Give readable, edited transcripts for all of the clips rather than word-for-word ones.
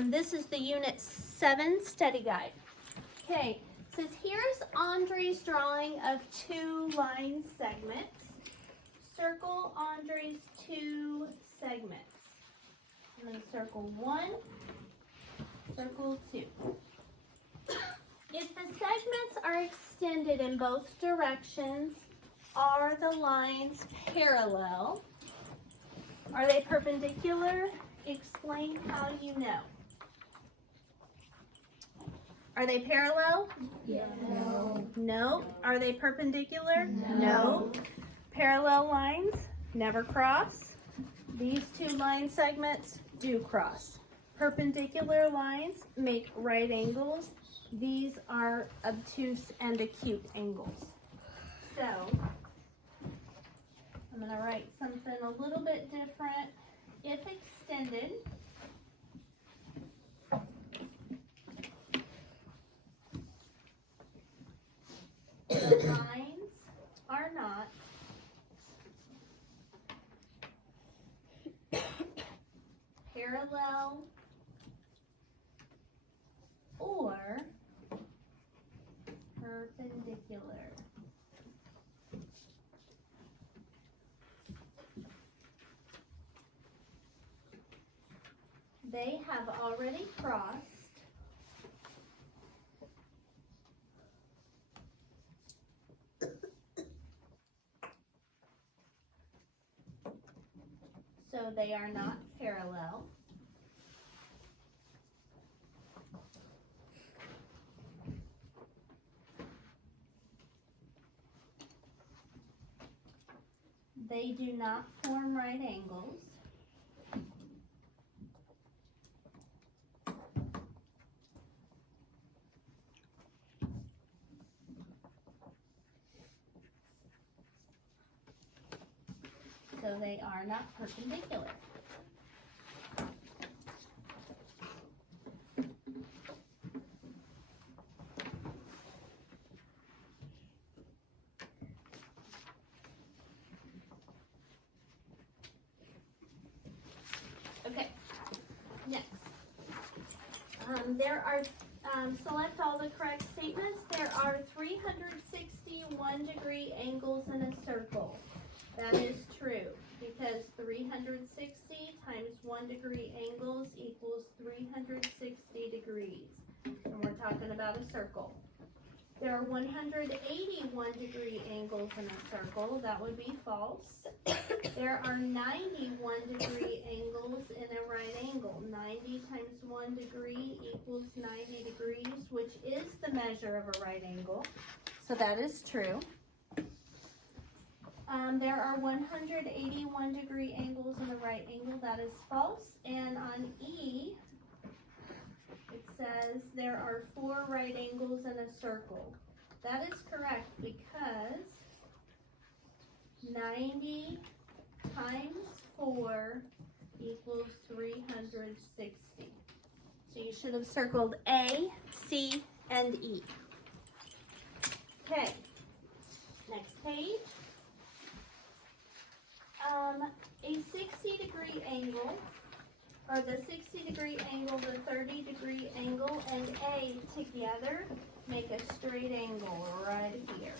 This is the Unit 7 study guide. Okay, it says here's Andre's drawing of two line segments. Circle Andre's two segments. And then circle 1, circle 2. If the segments are extended in both directions, are the lines parallel? Are they perpendicular? Explain how you know. Are they parallel? Yes. No. No. Are they perpendicular? No. Parallel lines never cross. These two line segments do cross. Perpendicular lines make right angles. These are obtuse and acute angles. So, I'm going to write something a little bit different. If extended, the lines are not parallel or perpendicular. They have already crossed. So they are not parallel. They do not form right angles. So they are not perpendicular. Okay, next. There are, select all the correct statements. There are 361 degree angles in a circle. That is true, because 360 times 1 degree angles equals 360 degrees. And we're talking about a circle. There are 181 degree angles in a circle. That would be false. There are 91 degree angles in a right angle. 90 times 1 degree equals 90 degrees, which is the measure of a right angle. So that is true. There are 181 degree angles in a right angle. That is false. And on E, it says there are 4 right angles in a circle. That is correct because 90 times 4 equals 360. So you should have circled A, C, and E. Okay, next page. A 60 degree angle, or the 60 degree angle, the 30 degree angle, and A together make a straight angle right here.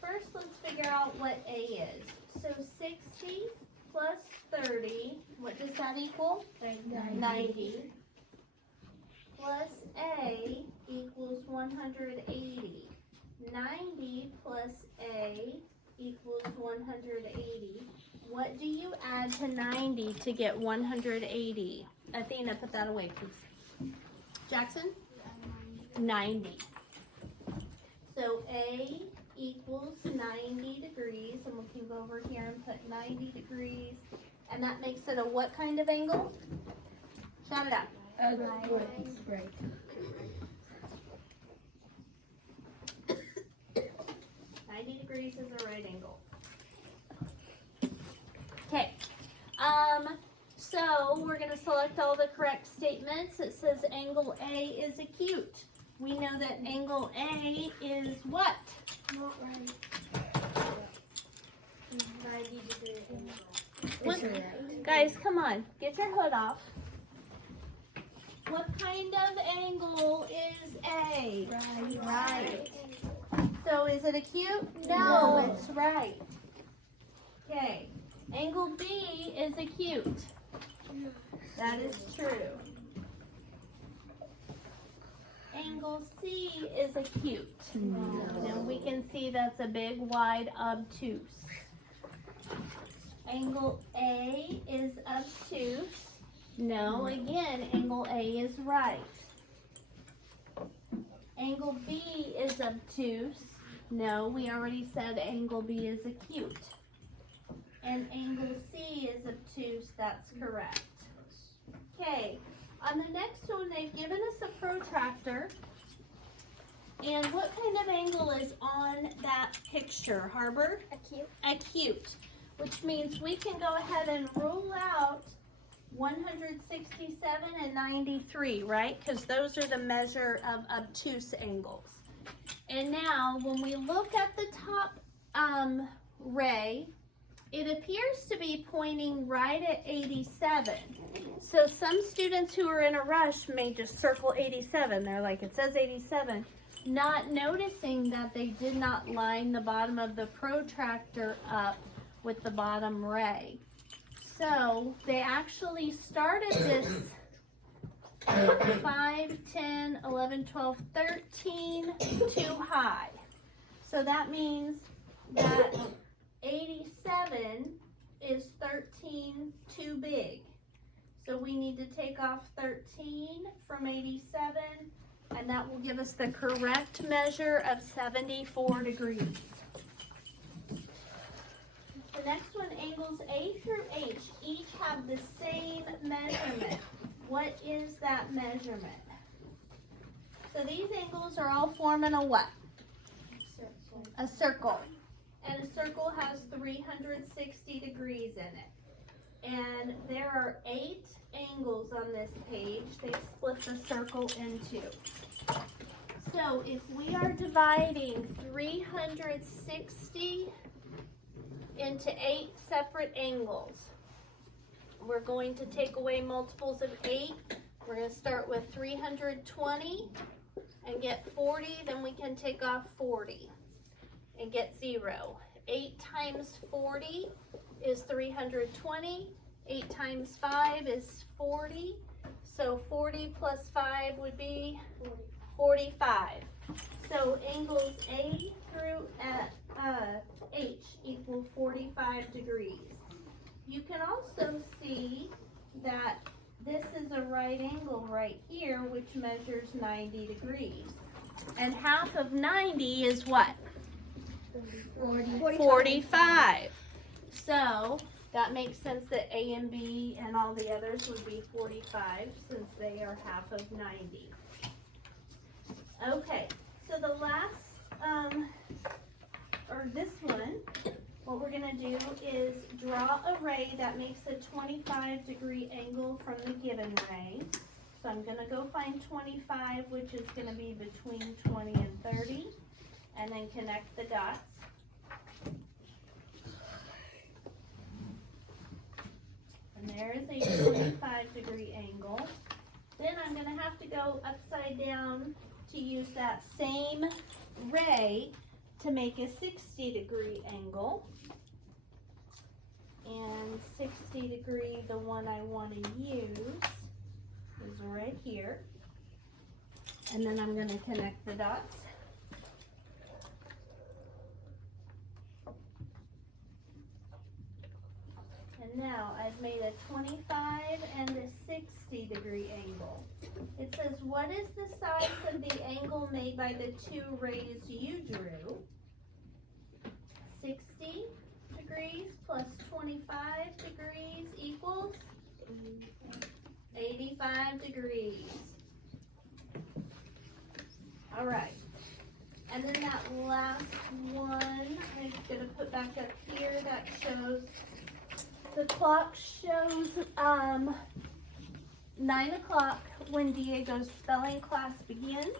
First let's figure out what A is. So 60 plus 30, what does that equal? 90. Plus A equals 180. 90 plus A equals 180. What do you add to 90 to get 180? Athena, put that away, please. Jackson? 90. So A equals 90 degrees, and we can go over here and put 90 degrees. And that makes it a what kind of angle? Shout it out. Right. 90 degrees is a right angle. Okay, so we're going to select all the correct statements. It says angle A is acute. We know that angle A is what? Not right. 90 What, guys, come on. Get your hood off. What kind of angle is A? Right. So is it acute? No, it's right. Okay. Angle B is acute. That is true. Angle C is acute. And we can see that's a big, wide, obtuse. Angle A is obtuse. No, again, angle A is right. Angle B is obtuse. No, we already said angle B is acute. And angle C is obtuse. That's correct. Okay, on the next one, they've given us a protractor. And what kind of angle is on that picture, Harbor? Acute. Acute, which means we can go ahead and rule out 167 and 93, right? Because those are the measure of obtuse angles. And now, when we look at the top ray, it appears to be pointing right at 87. So some students who are in a rush may just circle 87. They're like, it says 87, not noticing that they did not line the bottom of the protractor up with the bottom ray. So they actually started this 5, 10, 11, 12, 13 too high. So that means that 87 is 13 too big. So we need to take off 13 from 87, and that will give us the correct measure of 74 degrees. The next one, angles A through H, each have the same measurement. What is that measurement? So these angles are all forming a what? A circle. And a circle has 360 degrees in it. And there are 8 angles on this page. They split the circle into. So if we are dividing 360 into 8 separate angles, we're going to take away multiples of 8. We're going to start with 320 and get 40. Then we can take off 40 and get 0. 8 times 40 is 320. 8 times 5 is 40. So 40 plus 5 would be 45. So angles A through H equal 45 degrees. You can also see that this is a right angle right here, which measures 90 degrees. And half of 90 is what? 45. So that makes sense that A and B and all the others would be 45 since they are half of 90. Okay, so the last, or this one, what we're going to do is draw a ray that makes a 25-degree angle from the given ray. So I'm going to go find 25, which is going to be between 20 and 30, and then connect the dots. And there is a 25-degree angle. Then I'm going to have to go upside down to use that same ray to make a 60-degree angle. And 60 degree, the one I want to use, is right here. And then I'm going to connect the dots. And now I've made a 25 and a 60-degree angle. It says, what is the size of the angle made by the 2 rays you drew? 60 degrees plus 25 degrees equals 85 degrees. All right. And then that last one, I'm going to put back up here, that shows, the clock shows 9 o'clock when Diego's spelling class begins.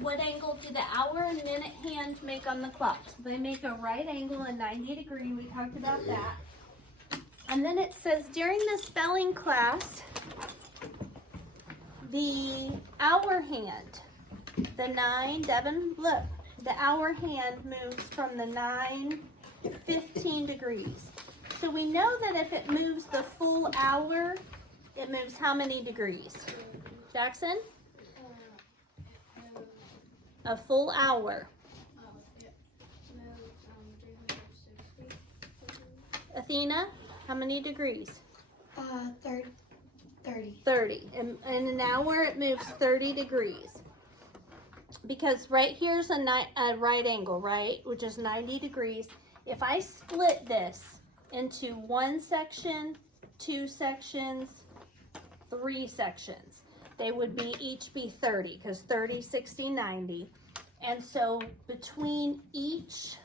what angle do the hour and minute hand make on the clock? So they make a right angle, a 90 degree. We talked about that. And then it says during the spelling class, the hour hand, the 9, Devin, look, the hour hand moves from the 9, 15 degrees. So we know that if it moves the full hour, it moves how many degrees? Jackson? A full hour. Athena, how many degrees? 30. 30. In an hour, it moves 30 degrees. Because right here's a right angle, right? Which is 90 degrees. If I split this into one section, two sections, three sections, they would each be 30, because 30, 60, 90. And so between each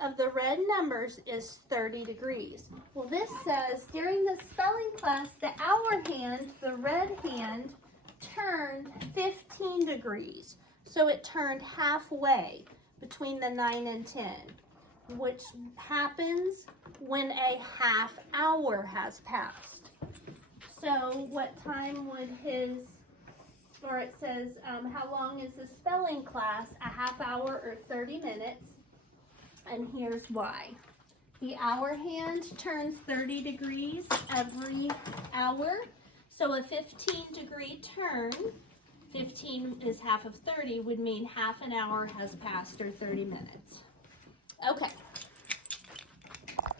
of the red numbers is 30 degrees. Well, this says during the spelling class, the hour hand, the red hand, turned 15 degrees. So it turned halfway between the 9 and 10, which happens when a half hour has passed. So what time would his, or it says, how long is the spelling class? A half hour or 30 minutes. And here's why. The hour hand turns 30 degrees every hour. So a 15-degree turn, 15 is half of 30, would mean half an hour has passed, or 30 minutes. Okay.